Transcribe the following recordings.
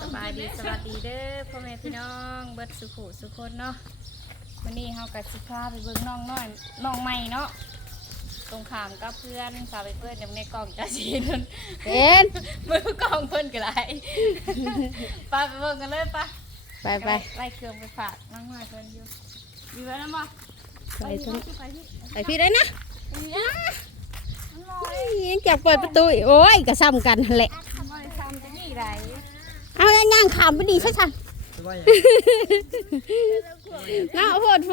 สบายดีสวัสดีเด้อพ่อแม่พี่น้องเบิดสุขุสุคนเนาะวันนี้เฮากับสิพาไปเบิ่งน้องน้อยน้องใหม่เนาะตรงขามกับเพื่อนสาวไปเพื่อนเดี๋ยวในกล่องจะชีนนเป็นมือกล่องเพิ่นก็ได้ไปไปเบิ่งกันเลยปะไปไปไล่เครื่องไปฝากน้องน้อยเพิ่นอยู่อยู่ไว้แล้วบ่ไปตรงไปที่ไปพี่ได้นะไปที่นะน้องน้อยยังจะเปิดประตูอีกโอ้ยก็ซ้ำกันแหละทำอะ ไรทำจะนี่ไรเอาย่างขามไปดีใช่สั่นสบายน้าโพดโฟ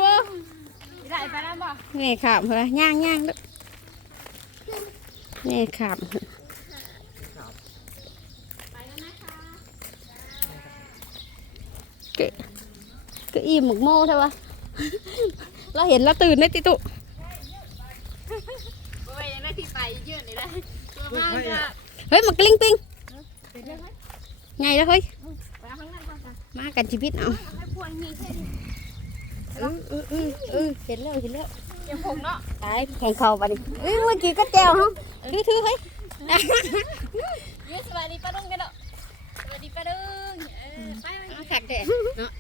ไรไปแล้วบ่นี่ขามเหรอย่างย่างลูกนี่ขามกะก็อิ่มหมกโม่ใช่ปะเราเห็นเราตื่นได้ติตุได้ที่ไปเยอะเลยได้ตัวมากจ้ะเฮ้ยหมากกลิ้งปิง ไงแล้วเฮ้ยไปเอาข้างหน้าก่อนจ้ะมากันชีวิตเอาเอาให้พวนมีแค่นี้เออเออเออเออเห็นแล้วเห็นแล้วเดี๋ยวผมเนาะตายแข่งเข่าไปดิเอ้ยเมื่อกี้ก็แจวฮะถือถือเฮ้ยยืดสวัสดีป้าดุ้งกันเนาะสวัสดีป้าดุ้งเออไปไปเอาขัดเด็เนาะ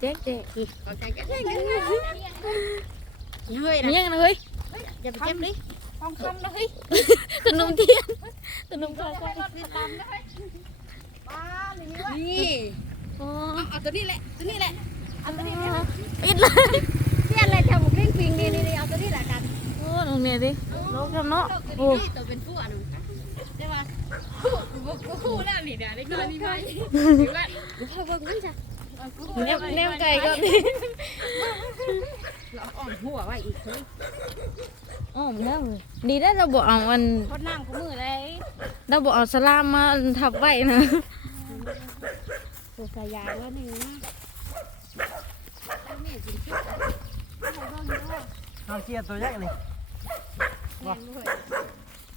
เจ๊กเจ๊กเอาใจกันเฮ้ยนะยังนะเฮ้ยอย่าไปเจ็บดิทองคำนะเฮ้ยขนมเทียนขนมทองคำรถตามนะเฮ้ยป้าอย่างนี้วะ นี่เอาเอาตัวนี้แหละตัวนี้แหละเอาไปดิเนี่ยปิดเลยเทียนอะไรทำหมกลิ้งปิงนี่นี่เอาตัวนี้แหละกันโอ้ตรงนี้ดิโลกจำเนาะโอ้ตัวเป็นผู้อะหนูได้ป่ะกูคู่แล้วนี่เดี๋ยวได้ตัวนี้ไปถือว่ากูพาเบิ่งนี่จ้ะแนวแนวไก่ก็เราอ่อนหัวไว้อีกเฮ้ยอ๋อแล้วดีได้เราบอกเอาอันพดน้ำกูมือเลยเราบอกเอาสลามมาทับไว้นะตัวสายยางแล้วนี่นะเอาเกียร์ตัวยักษ์นี่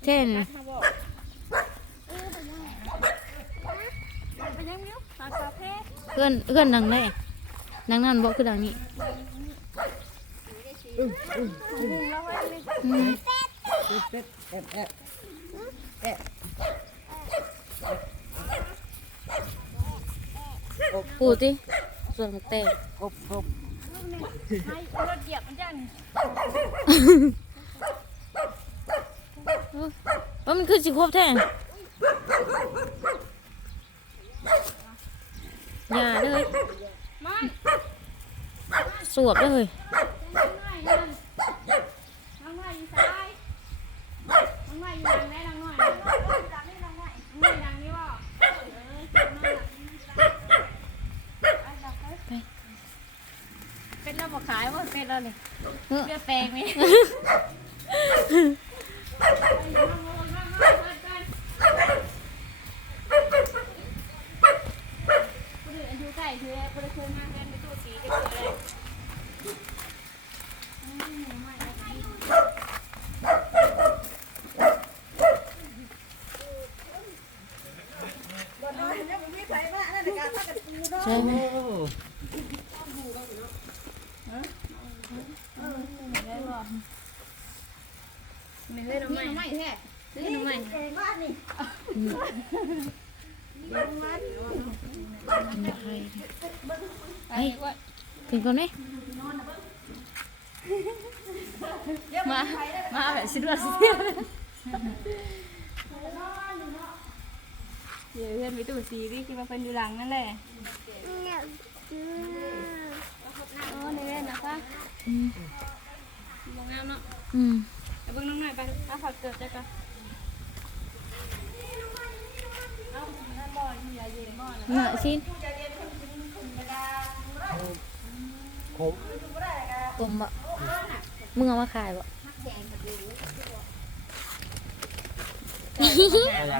เช่นไปยังนิ้วหาคาเฟ่เพื่อนเพื่อนดังได้ดังนั่นบอกคือดังนี้อืม เป็ดแอบแอบปูติส่วนแต่กบกบให้รถเหยียบมันจังว่ามันคือสิครบแท้อย่าเลยมันสวบเลยน้อยนั่นน้องน้อยอยู่ซ้ายน้องน้อยอยู่ดังได้น้องน้อยน้องน้อยดังนี่น้องน้อยน้องน้อยดังนี่บ่เออน้องน้อยดังนี่ไปดักไปเป็นเราบอกขายว่าเป็นเราเนี่ยเลือดแปลงไหม คน อื่นอายุใกล้คือนเคยมาแทนไปตู้สีกันเลยใช่ไหม โอ้ ไม่ได้น้ำใหม่ ไม่แท้ ได้น้ำใหม่ไอ้ ถึงก่อนไหมมา มาแบบสิดว่าสิเดี๋ยวเพื่อนไปตู้สีดิคิดว่าเป็นดูหลังนั่นแหละโอ้ในเล่นนะคะมองงามเนาะอืมไปเบิ่งน้องหน่อยไปเอาผักเกิดได้ปะเอานั่นบ่อยอย่าเย็นบ่อยนะเหนื่ยชิ้น ขมกลมบะมึงเอามาขายบะ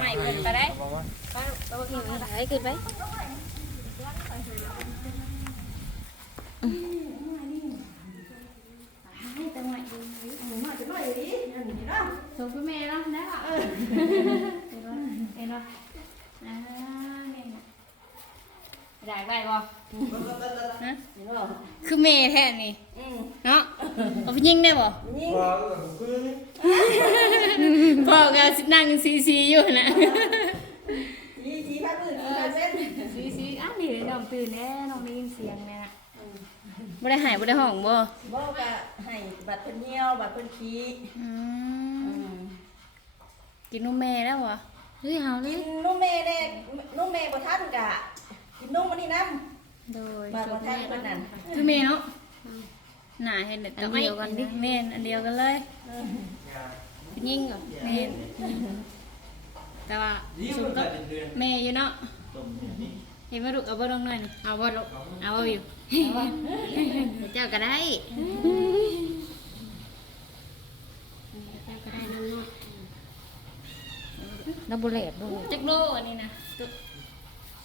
ไม่ไปได้บอกว่าขายขึ้นไปส่งคุณแม่แล้วนะเออเห็นป่ะเห็นป่ะอ่านี่นะ อยากได้บ่ฮะคือเมย์แท้นี่เนาะเอาไปยิงได้บ่บอกคือพ่อก็นั่งซีซีอยู่นะนี่จีซีซีอ้าวนี่น้องตื่นแน่น้องได้ยินเสียงแน่น่ะบ่ได้หายบ่ได้ห้องบ่บอกกะให้บัตรเพิ่นเหี่ยวบัตรเพิ่นขี้อืมกินนมแม่แล้วเหรอเฮ้ยเอาเลกิยนนุ่มแม่แน่นุ่มแม่บ่ทันกะกิ นนุ่มมันนี่น้โดยำบัตรบ่ทันเพิ่นนั่นคือแม่เนาะหน่าเห็นเด็ดเดียวกันดิแม่นอันเดียวกันเลยเป็นยิ่งเหรอแม่นแต่ว่าสูงกับแม่อยู่เนาะเห็นมาดูกับบ่ลงหน่อยนี่เอาบ่ลงเอาบ่อยู่เจ้าก็ได้แล้วบุเรตดูจักโลอันนี้นะตุ๊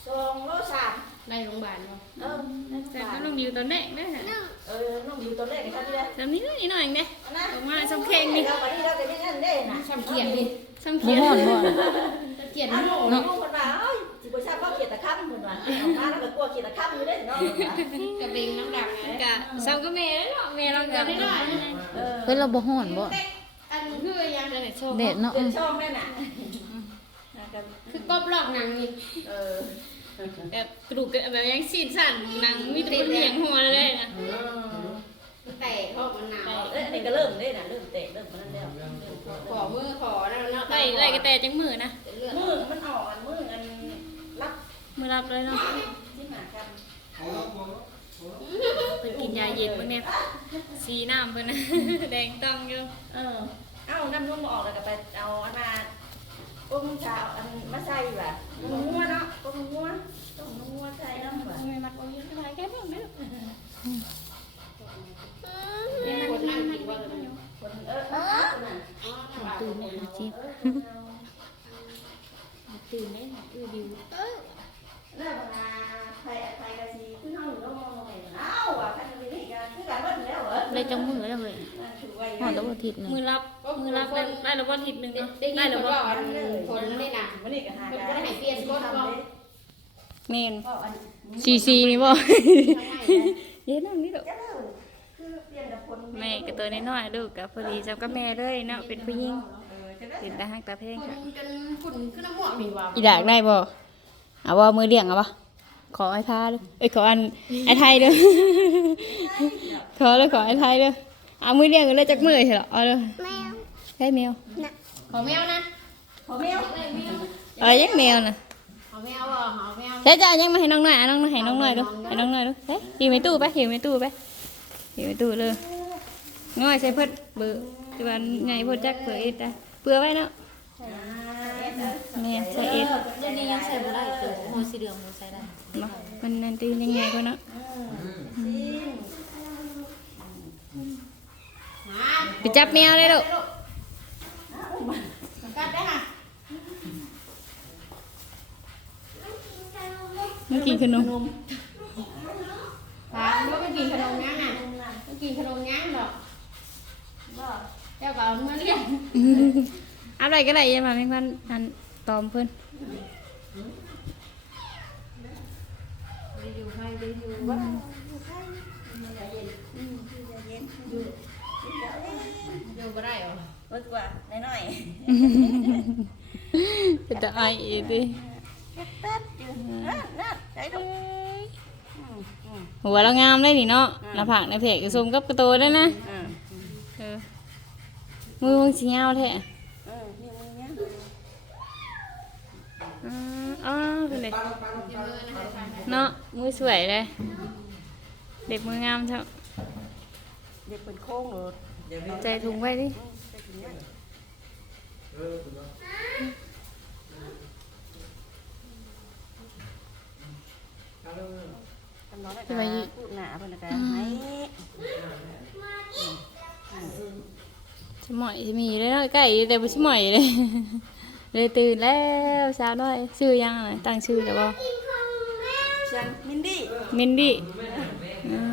สองโลสามได้โรงพยาบาลเนาะเออนั่นแต่บาก็ทลงอยู่ตอนแรกได้ค่ะเออน้องอยู่ตัวเลขกันนี่แหละตอนนี้นิดหน่อยเองเด้เอานะออกมาสำเค็งนี่เราไปนี่เราไปนี่นั่นเด้น่ะช้ำเขียดดิสำบ่เค็งฮ้อนบ่เขียดอ้าวเนาะลูกคนว่าเอ้ยสิบ่ทราบว่าเขียดตะค่ำเพิ่นว่าออกมาแล้วก็กลัวเขียดตะค่ำอยู่เด้เนาะกระเบงน้ำดังนะกะซ้ำก็แม่แล้วเนาะแม่เราก็ได้หน่อยเออเฮ้ยเราบ่ฮ้อนบ่อันคือยังจะได้โชว์แดดเนาะเป็นช่องแม่น่ะน่ะก็คือกบลอกหนังนี่เออ แบบกระดูกแบบยังซีดสั่นหนังมีแต่คนเหนียงหัวเลยนะแต่เพราะมันหนาวเอ้ยอันนี้ก็เริ่มเด้นะเริ่มเตะเริ่มมันนั่นแล้วเริ่มพอขอมือขอแล้วเนาะไล่ไล่กระแตจังมือนะเลือดมือมันออกอันมืออันรับมือรับเลยเนาะที่หากันเพิ่นกินยาเย็นเพิ่นเนี่ยสีน้ำเพิ่นนะแดงต้องอยู่เออเอ้าน้ำนุ่มออกแล้วก็ไปเอาอันมา ก้มชาอันมาใส่ว่ะก้มงัวเนาะก้มงัวต้มงัวใส่น้ำว่ะไม่มักเอาเยอะเท่าไหร่แค่เพิ่ม เด้อเป็นคนนั่งกินว่าเลยคนเออเออน่ะตื่นเลยหาชีพตื่นได้คือดิวเริ่มมาใครใครกะสีขึ้นห้องอยู่แล้วมองลงไปเอ้าว่ะคันนี้นี่กันคือกันเบิ่งแล้วเหรอได้จังมือแล้วเฮ้ยนั่นถือไว้ฮ้อนแล้วอาทิตย์หนึงมือรับมือรับได้ได้แล้ววันอาทิตย์หนึงเนาะได้ยิได้นแล้วคนบ่ว่าอันผลนี่น่ะวันนี้ก็หามันบ่ได้ให้เปลี่ยนกฎบ่เมนก็อันซีซีนี่บ่ทำไมนะเย็นนั่งนี่ดอกจะเล่าคือเปลี่ยนกับคนแม่ก็ตัวน้อยๆลูกกับพอดีจำกับแม่เลยเนาะเป็นผู้หญิงเออจะได้ติดตาหักตาเพลงคนค่ะจนฝุ่นขึ้นน้ำหมวกนี่ว่าอีดากได้บ่เอาว่ามือเลี้ยงเอาบ่ ขอไอ้พาด้วยเอ้ยขออันไอ้ไทยด้วยขอเลยขอไอ้ไทยด้วยเอามือเลี้ยงกันเลยจักมือใช่หรอเอาเลยแมวได้แมวขอแมวนะขอแมวเอายังแมวน่ะขอแมวบ่ขอแมวใช่จ้ะยังมาให้น้องหน่อยอะน้องหน่อยให้น้องหน่อยดูให้น้องหน่อยดูเฮ้ยอยู่ในตู้ไปอยู่ในตู้ไปอยู่ในตู้เลยง่อยใส่เพิ่นเบื่อที่ว่าไงเพิ่นจักเผื่อเอ็ดอะเผื่อไว้เนาะแม่ใส่เอ็ดเดี๋ยวนี้ยังใส่บ่ได้ตัวโหสีเหลืองบ่ใส่ได้ เนาะมันนั่นตียังไงก็เนาะมาไปจับแมวเลยลูกกัดได้ค่ะมันกินขนมปลาบ่ไปกินขนมยังน่ะไปกินขนมยังดอกเจ้าก็เอามาเลี้ยงอะไรก็ได้อยังมาแม่งพันอันตอมเพิ่น อยู่ให้ได้อยู่ว่าอยู่บ่ได้หรอเบิกว่าน้อยเป็นต่ไออีกดิแป๊บอยู่นั่นนั่นใช้ดูหัวเรางามเลยนี่เนาะหน้าผากในเพจก็สมกับกระโตได้นะมือมึงสีเงาแท้อืมนี่มึงเนี่ยอืมอ๋อเนเลย เดี๋ยวมือนะให้ฟังเนาะมือสวยเลย เด็กมืองามเท่าเด็กเป็นโค้งเลยเดี๋ยวใจถุงไว้ดิกำลังจะพูดหนาเพิ่นก็ให้สมอยที่มีเลยเนาะใกล้แต่บ่สมอยเลยเลยตื่นแล้วสาวน้อยชื่อยังอะตั้งชื่อแล้วบ่ฉันมินดี้ มินดี้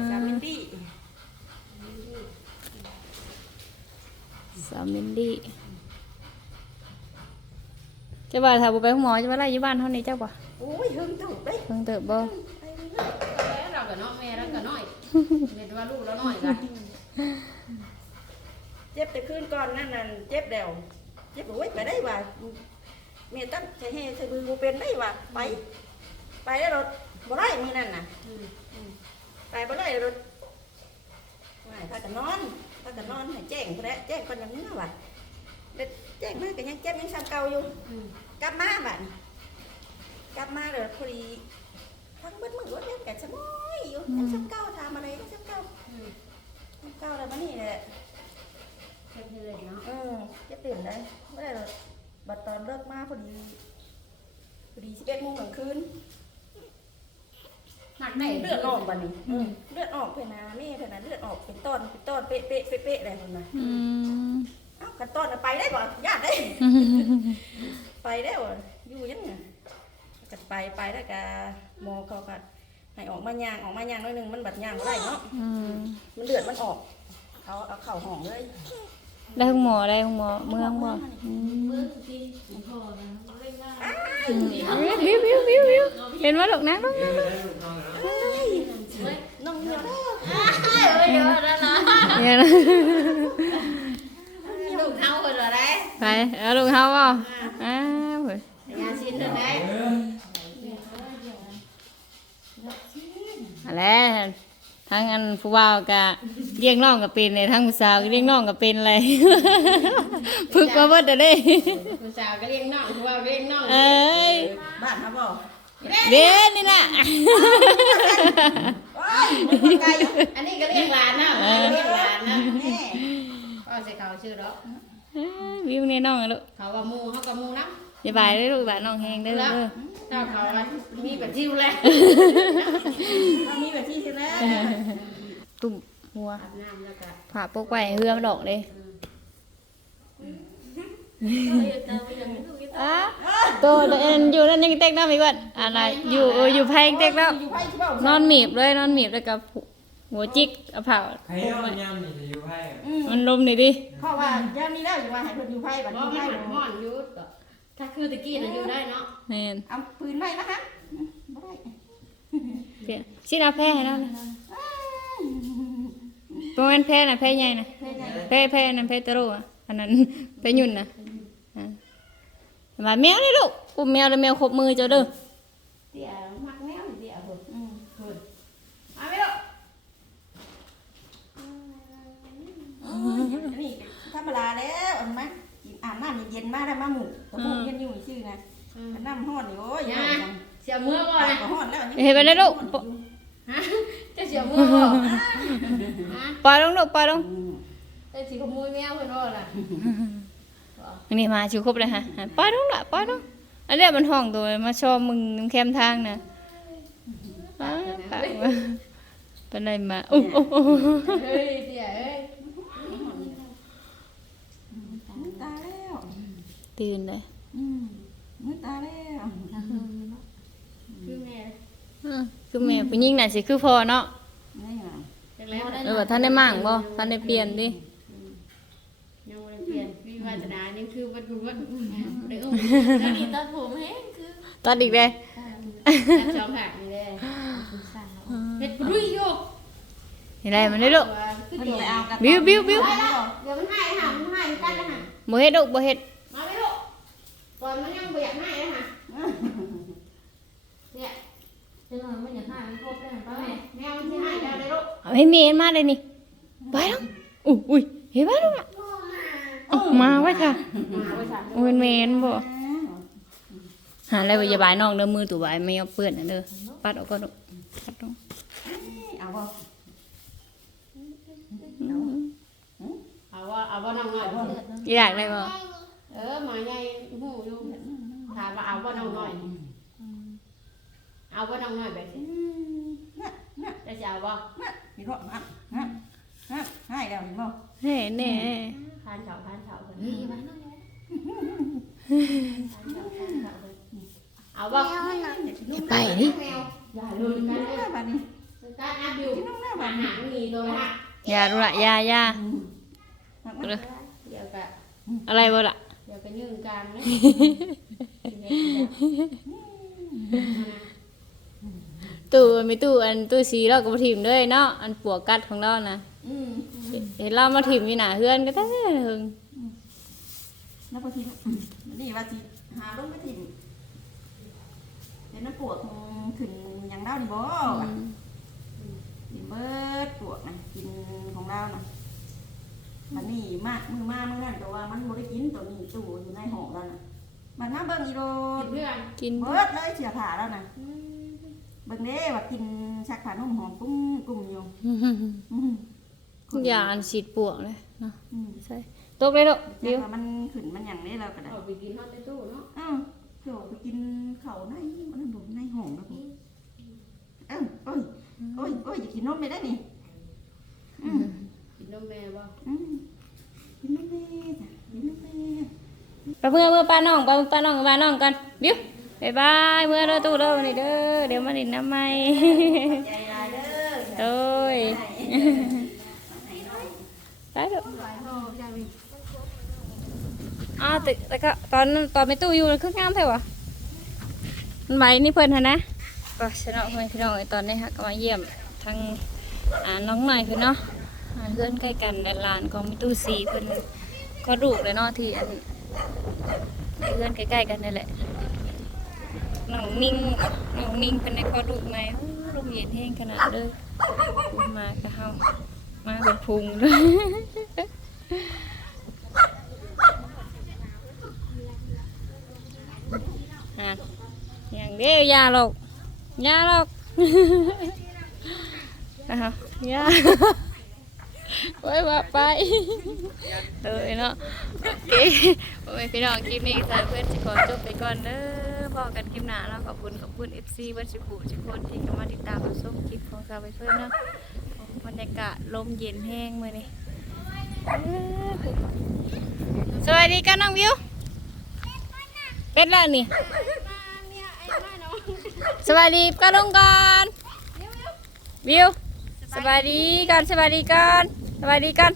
ฉันมินดี้สาวมินดี้จะว่าถ้าบ่ไปห้องหมอจะว่าไล่อยู่บ้านเท่านี้เจ้าบ่โอ้ยหึงถูกเด้เพิ่งเติบบ่แล้วเราก็น้องแม่แล้วก็น้อยเห็นว่าลูกเราน้อยกันเจ็บแต่คืนก่อนนั่นน่ะเจ็บแล้วเจ็บโอ้ยไปได้ว่าเมียตั้งใช้ให้ใช้มือกูเป็นได้ว่ะไป ไปได้รถ บ่ได้มือนั่นน่ะอืมไปบ่ได้รถไม่พากันนอนพากันนอนให้แจ้งแพร่แจ้งคนอย่างนี้ว่ะเด็ดแจ้งมาก็ยังเจ็บยังซ้ำเก่าอยู่กลับมาบัดกลับมาเดี๋ยวพอดีทั้งเบิดมือว่าเล่นกันสมอยอยู่ยังซ้ำเก่าทำอะไรก็ซ้ำเก่าซ้ำเก่าแล้วมานี่แหละเฮ็ดให้เลยเนาะเออจะตื่นได้ไม่ได้หรอกบัดตอนเลิกมาพอดีพอดีสิบเอ็ดโมงกลางคืน หนักได้เลือดออกบัดนี้เออเลือดออกเพนาแม่เพนาเลือดออกเป็นต้นเป็นต้นเป๊ะเป๊ะเป๊ะเป๊ะอะไรคนน่ะอืมเอ้ากันต้นน่ะไปได้บ่ญาติได้ ไปได้บ่อยู่ยังไงกันไปไปแล้วก็หมอเขาก็ให้ออกมาย่างออกมาย่างหน้อยหนึงมันบัดย่างบ่ได้เนาะอืมมันเลือดมันออกเขาเอาเข่าห้องเลยได้ห้องหมอได้ห้องหมอเมืองบ่อืมมือกินพ่อนะเล่นได้ วิววิววิววิวเห็นว่าลูกนะลูกน้องเหนียวได้เฮ้ยเดี๋ยวนะลูกเฮาเพิ่นว่าได้ไปเอาลูกเฮาบ่อ้าวเฮ้ยยาชินเพิ่นได้เอาแล้วทั้งอันผู้บ่าวก็เลี้ยงน้องก็เป็นเลยทั้งผู้สาวก็เลี้ยงน้องก็เป็นเลยฝึกมาเบิดเด้อเด้ผู้สาวก็เลี้ยงน้องผู้ว่าเลี้ยงน้องเอ้ย บ้านเขาบอกเด่นนี่น่ะโอ้ยมันคนไกลอยู่อันนี้ก็เลี้ยงหลานนะเลี้ยงหลานนะแม่ก็ใส่เขาชื่อดอกเอ้ยวิวเนี่ยน้องอะลูกเขาว่าหมู่เฮาก็หมู่นำอย่าบายเด้อลูกบายน้องแฮงเด้อเด้อเจ้าเขาว่ามีแบบจิ้วแล้วเอามีแบบที่ที่แล้วตุ่มหัวอาบน้ำแล้วก็ผ่าปกไว้ให้เฮือมดอกเลยอะตัวเอ็น อยู่นั่นยังเต็กน้ำอีกวันอะไรอยู่เอออยู่ไพ่เต็กแล้วอยู่ไพ่ที่บ้านนอนหมีบเลยนอนหมีบแล้วกับหัวจิกเอาเผาใครเอายำนี่จะอยู่ให้อืมมันลมหน่อยดิเพราะว่าย่ามีแล้วอยู่ว่าให้เพิ่นอยู่ไพ่บัดบ่อยู่มีไพ่หันห่อนอยู่ถ้าคือตะกี้น่ะอยู่ได้เนาะแม่นเอาปืนไว้นะคะบ่ได้เปลี่ยนชิเอาแพ้ให้เราเลยประมาณแพ้น่ะแพ้ใหญ่น่ะแพ้แพ้นั่นแพ้ตะโรอะอันนั้นแพ้ยุ่นน่ะอะ มาแมวเลยลูกอุ้มแมวแล้วแมวขบมือเจ้าเด้อเดี๋ยวมักแมวเดี๋ยวพุ่นอืมพุ่นเอาไปลูกโอ้ยอันนี้ธรรมดาแล้วอันมั้ยกินอาบน้ำเย็นๆมาได้มาหมู่กระปุกเย็นอยู่ชื่อนะน้ำห้อนนี่โอ้ยย่าเสียมือบ่ปากนะก็ห้อนแล้วอันนี้เห็นไปได้ลูกฮะจะเสียมือบ่ฮะปล่อยลงลูกปล่อยลงอืมจะสิขโมยแมวเพิ่นบ่ล่ะ อันนี้มาชิวครบเลยฮะอะปล่องละปล่อยลงอันเนี้ยมันห้องตัวมาชอบมึงน้ำแคมทางนะอ้าปากว่าเป็นไรมาอู้อู้มเฮ้ยเสียวเอ้ยตาแล้วตื่นเลยอืมมือตาแล้วคือแม่คือแม่ผู้หญิงน่ะสิคือพ่อเนาะเออท่านได้มั่งบ่ท่านได้เปลี่ยนดิ ยังบ่ได้เปลี่ยนมี วาสนายังคือบ่ถูกว่าได้อุ้มแล้วนี่ตัดผมแห้งคือตัดอีกเลยจับสองหางนี่แหละเฮ็ดรุ่ยอยู่นี่ไรมันได้ลูกคือเพิ่นเดียวไปเอากระบิ้วบิ้วบิ้วไปแล้วเดี๋ยวมันให้หามันให้กันแล้วหาบ่เฮ็ดลูกบ่เฮ็ดมาไหมลูกตอนมันยังบ่อยากให้แล้วหาเนี่ยจะนอนไม่อยากหายไม่ครบเลยไปป้าแม่แมวมันสิให้แล้วเลยลูกเอาให้เมียมาเลยนี่ไปลงอุ้ยอุ้ยเห็นไหมลูกอะเอามาไว้ค่ะมาไว้สั่นโอ้ยเมนบ่หาอะไรบ่อย่าบายน้องเด้อมือตัวบายไม่เอาเปื้อนน่ะเด้อปัดออกก่อนลูกปัดลงเอาบ่เอาว่าเอาว่าน้องน้อยบ่อยากได้บ่เออหมาใหญ่หูอยู่ถามว่าเอาว่าน้องน้อยเอาว่าน้องน้อยแบบสิอืมน่ะน่ะจะจะเอาบ่น่ะมีรถน่ะน่ะน่ะให้แล้วเห็นบ่เฮ้แน่ทานเฉาทานเฉาเพิ่นนี่บ้านน้องเอาบ่ไปนี่แมวอย่าลืมกันกินเลยน้ำบัดนี้การอัพอยู่กินน้ำหน้าบัอาดหานี้รมีโดยฮะอย่าดูละอย่าอย่า Ừ. เด้อเดี๋ยวก็อะไรบ่ล่ะเดี๋ยวก็ยืนกลางนะตู้มีตู้อันตู้สีเราก็บ่ถิ่มเด้อเนาะอันปวกกัดของเรานะอืมเห็นเรามาถิ่มอยู่หน้าเฮือนก็ได้เฮิงแล้วพอทีนี่ว่าสิหาลงไปทีน้ำปวกขึ้นอย่างเล่านี่บ่อืมกินเบิดปวกนะกินของเรานะมันนี่มากมือมามือนั่นแต่ว่ามันบ่ได้กินตัวนี้ตู้อยู่ในห้องแล้วนะมันมาเบิ่งอีโรกินเพื่อนกินเบิดเลยเสียผ่าแล้วนะเบิ่งเด้ว่ากินชักผ่านุ่มหอมกุ้งกุ้งอยู่ อืมยาอันฉีดปวกเลยเนาะอืมใช่ตกเลยลูกจัเดี๋ยวกว่ามันขึ้นมันอย่างนี้แล้วก็ได้ เอาไปกินข้าวในตู้เนาะเอ้าเดี๋ยวไปกินเขาวในมันนั่นบ่ในห้องแล้วผมเอ้าโอ้ยโอ้ยโอ้ยอย่ากินนมไม่ได้นี่อืมกินนมแม่บ่อืมกินนมแม่จ้ะกินนมแม่ไปเมื่อเมื่อป้าน้องไปเมื่อป้าน้องกับป้าน้องกันเดี๋ยวบายบายเมื่อเราตู้เราวันนี้เด้อเดี๋ยวมาดินน้ำไหม ใจลายเด้อโดยไปเถอะหลายห่อ ใช่ไหมอ้าวแต่แต่ก็ตอนตอนไปตู้อยู่คืองามเท่วะมันไหวนี่เพิ่นฮะนะก็ชนะเพื่อนพี่น้องไอ้ตอนนี้ฮะก็มาเยี่ยมทางอ่าน้องหน่อยคือเนาะเพื่อนใกล้กันในลานก็มีตู้สีเพิ่อนก็ลูกเลยเนาะที่อันเพื่อนใกล้ๆกันนี่แหละน้องมิงน้องมิงเป็นในคอลูกไหมลูกเย็นแห้งขนาดเลยมากระเฮา มาเป็นพุงเลยอะอย่างเดียวยาหรอกยาหรอกนะคะยาไว้ว่าไปเออเนาะโอเคโอ้ยพี่น้องคลิปนี้สายเพื่อนสิขอจบไปก่อนเด้อบอกกันคลิปหน้าเนาะขอบคุณขอบคุณ FC วัดสิบุทุกคนที่เข้ามาติดตามรับชมคลิปของสาไปเพื่อนเนาะ บรรยากาศลมเย็นแห้งมื้อนี้เออสวัสดีกันน้องวิว เป็ดแล้วนี่ สวัสดีกันลงก่อนวิว สวัสดีกันสวัสดีกันสวัสดีกัน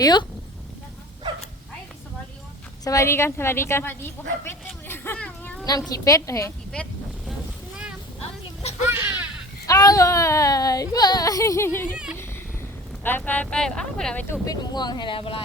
วิวสวัสดีกันสวัสดีกันสวัสดีผมเป็นเป็ดเลยน้ำขี้เป็ดเฮ้ยผีเป็ดน้ำ เอาเลยไปไปไปอ้าวขนาดไปตู้ปิดม่วงให้แล้วอะไร